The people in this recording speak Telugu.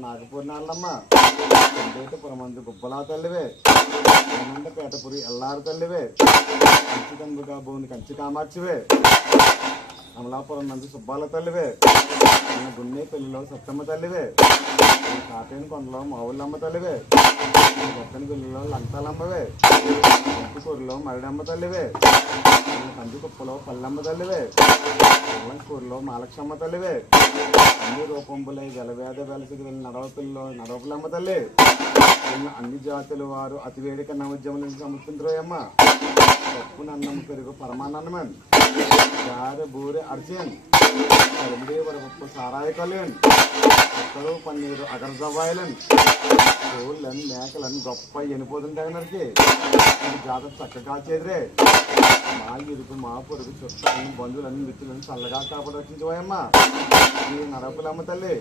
నాగపూర్ణ అల్లమ్మ పురమంది గుబ్బలా తల్లివే పేటపురి ఎల్లారు తల్లివే కంచి కనుక భూమి కంచి కామార్చివే అమలాపురం నంది సుబ్బాల తల్లివే గున్నే పెళ్లిలో సత్తమ్మ తల్లివే కాటేని కొండలో మావుళ్ళమ్మ తల్లివే గొప్పని పెళ్లిలో లంకాలమ్మవే కూరలో మరిడమ్మ తల్లివే కంది కుప్పలో పల్లమ్మ తల్లివే కూరలో మాలక్షమ్మ తల్లివే అన్ని రూపంబులై జలవేద వెలసికి వెళ్ళిన నడవపిల్లో నడవపులమ్మ తల్లి అన్ని జాతుల వారు అతివేడిక నవోద్యమం నుంచి సముద్రోయమ్మ పప్పు నన్నమ్మ పెరుగు పరమానన్నమన్ గారె బూరె అర్జన్ వరపప్పు సారాయ కళ్యాణ్ అక్కడు పన్నీరు అగరజవాయలన్ కోళ్ళని మేకలని గొప్ప ఎనిపోతుంటాయి నరికి జాతర చక్కగా చేదిరే మా ఇరుకు మా పొరుగు చుట్టాలని బంధువులన్నీ మిత్రులని చల్లగా కాపాడు రక్షించబోయమ్మ ఈ నడపులమ్మ తల్లి